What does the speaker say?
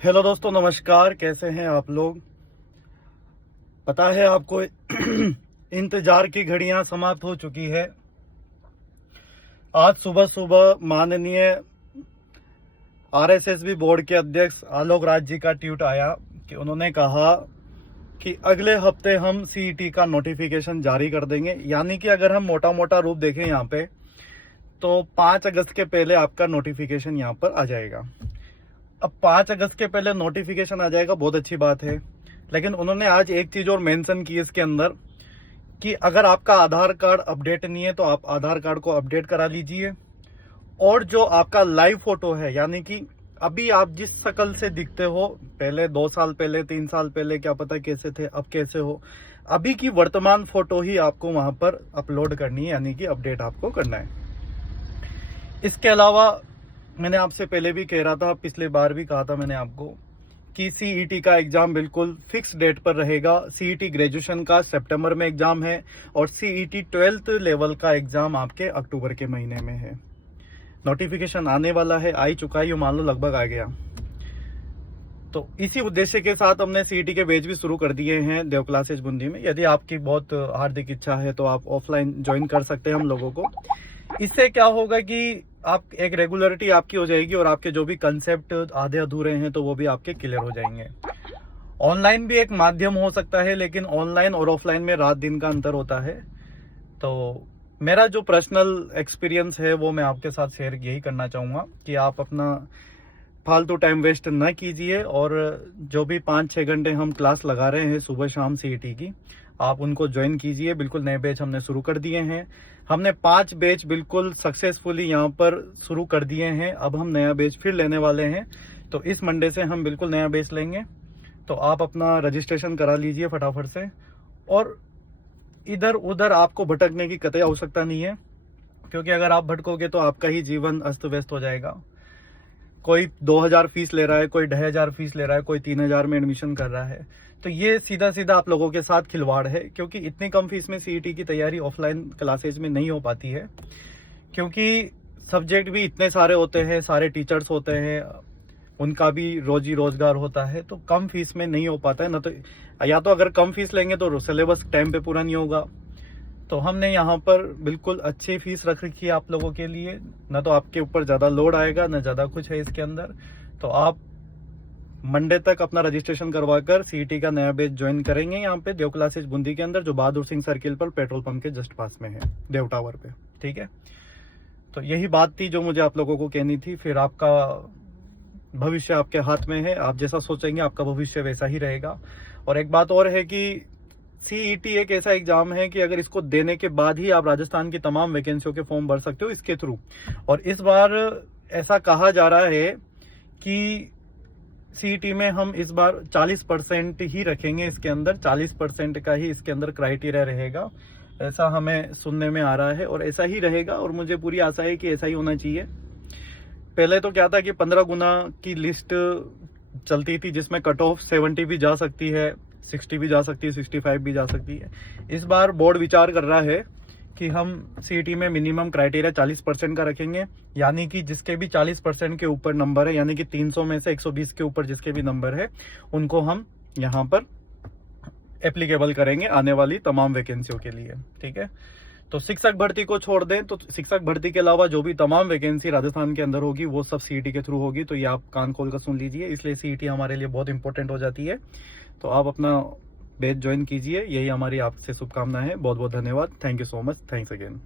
Hello दोस्तों, नमस्कार। कैसे हैं आप लोग? पता है आपको इंतजार की घड़ियां समाप्त हो चुकी है। आज सुबह सुबह माननीय आरएसएसबी बोर्ड के अध्यक्ष आलोक राज जी का ट्वीट आया कि उन्होंने कहा कि अगले हफ्ते हम सीईटी का नोटिफिकेशन जारी कर देंगे। यानी कि अगर हम मोटा मोटा रूप देखें यहाँ पे, तो 5 अगस्त के पहले आपका नोटिफिकेशन यहाँ पर आ जाएगा। अब 5 अगस्त के पहले नोटिफिकेशन आ जाएगा, बहुत अच्छी बात है। लेकिन उन्होंने आज एक चीज और मेंशन की इसके अंदर कि अगर आपका आधार कार्ड अपडेट नहीं है तो आप आधार कार्ड को अपडेट करा लीजिए। और जो आपका लाइव फोटो है, यानी कि अभी आप जिस शक्ल से दिखते हो, पहले 2 साल पहले 3 साल पहले क्या पता कैसे थे, अब कैसे हो, अभी की वर्तमान फोटो ही आपको वहां पर अपलोड करनी है, यानी कि अपडेट आपको करना है। इसके अलावा मैंने आपसे पहले भी कह रहा था, पिछले बार भी कहा था मैंने आपको कि सीईटी का एग्जाम बिल्कुल फिक्स डेट पर रहेगा। सीईटी ग्रेजुएशन का सितंबर में एग्जाम है और सीईटी 12th लेवल का एग्जाम आपके अक्टूबर के महीने में है। नोटिफिकेशन आने वाला है, आ ही चुका है, ये मान लो लगभग आ गया। तो इसी उद्देश्य के साथ हमने सीईटी के बैच भी शुरू कर दिए हैं देव क्लासेज बूंदी में। यदि आपकी बहुत हार्दिक इच्छा है तो आप ऑफलाइन ज्वाइन कर सकते हैं हम लोगों को। इससे क्या होगा कि आप एक रेगुलरिटी आपकी हो जाएगी और आपके जो भी कंसेप्ट आधे अधूरे हैं तो वो भी आपके क्लियर हो जाएंगे। ऑनलाइन भी एक माध्यम हो सकता है, लेकिन ऑनलाइन और ऑफलाइन में रात दिन का अंतर होता है। तो मेरा जो पर्सनल एक्सपीरियंस है वो मैं आपके साथ शेयर यही करना चाहूँगा कि आप अपना फालतू टाइम वेस्ट न कीजिए और जो भी 5-6 घंटे हम क्लास लगा रहे हैं सुबह शाम सीईटी की, आप उनको ज्वाइन कीजिए। बिल्कुल नए बैच हमने शुरू कर दिए हैं। हमने 5 बैच बिल्कुल सक्सेसफुली यहाँ पर शुरू कर दिए हैं। अब हम नया बैच फिर लेने वाले हैं, तो इस मंडे से हम बिल्कुल नया बैच लेंगे। तो आप अपना रजिस्ट्रेशन करा लीजिए फटाफट से। और इधर उधर आपको भटकने की कतई आवश्यकता नहीं है, क्योंकि अगर आप भटकोगे तो आपका ही जीवन अस्त व्यस्त हो जाएगा। कोई 2000 फीस ले रहा है, कोई 2500 फीस ले रहा है, कोई 3000 में एडमिशन कर रहा है। तो ये सीधा सीधा आप लोगों के साथ खिलवाड़ है, क्योंकि इतनी कम फीस में सीईटी की तैयारी ऑफलाइन क्लासेज में नहीं हो पाती है, क्योंकि सब्जेक्ट भी इतने सारे होते हैं, सारे टीचर्स होते हैं, उनका भी रोजी रोजगार होता है, तो कम फीस में नहीं हो पाता है। ना तो या तो अगर कम फीस लेंगे तो सिलेबस टाइम पे पूरा नहीं होगा। तो हमने यहाँ पर बिल्कुल अच्छी फीस रख रखी है आप लोगों के लिए। ना तो आपके ऊपर ज़्यादा लोड आएगा, ना ज़्यादा कुछ है इसके अंदर। तो आप मंडे तक अपना रजिस्ट्रेशन करवाकर सीईटी का नया बैच ज्वाइन करेंगे यहाँ पे देव क्लासेज बूंदी के अंदर, जो बहादुर सिंह सर्किल पर पेट्रोल पंप के जस्ट पास में है, देव टावर पे। ठीक है, तो यही बात थी जो मुझे आप लोगों को कहनी थी। फिर आपका भविष्य आपके हाथ में है, आप जैसा सोचेंगे आपका भविष्य वैसा ही रहेगा। और एक बात और है कि सीईटी एक ऐसा एग्जाम है कि अगर इसको देने के बाद ही आप राजस्थान की तमाम वैकेंसियों के फॉर्म भर सकते हो इसके थ्रू। और इस बार ऐसा कहा जा रहा है कि सीईटी में हम इस बार 40% ही रखेंगे, इसके अंदर 40% का ही इसके अंदर क्राइटेरिया रहेगा, ऐसा हमें सुनने में आ रहा है। और ऐसा ही रहेगा और मुझे पूरी आशा है कि ऐसा ही होना चाहिए। पहले तो क्या था कि 15 गुना की लिस्ट चलती थी, जिसमें कट ऑफ 70 भी जा सकती है, 60 भी जा सकती है, 65 भी जा सकती है। इस बार बोर्ड विचार कर रहा है कि हम सीईटी में मिनिमम क्राइटेरिया 40% का रखेंगे, यानी कि जिसके भी 40% के ऊपर नंबर है, यानी कि 300 में से 120 के ऊपर जिसके भी नंबर है, उनको हम यहाँ पर एप्लीकेबल करेंगे आने वाली तमाम वैकेंसियों के लिए। ठीक है, तो शिक्षक भर्ती को छोड़ दें तो शिक्षक भर्ती के अलावा जो भी तमाम वैकेंसी राजस्थान के अंदर होगी वो सब सीईटी के थ्रू होगी। तो ये आप कान खोल कर सुन लीजिए, इसलिए सीईटी हमारे लिए बहुत इंपॉर्टेंट हो जाती है। तो आप अपना बैच ज्वाइन कीजिए, यही हमारी आपसे शुभकामना है। बहुत बहुत धन्यवाद। Thank you so much. Thanks again.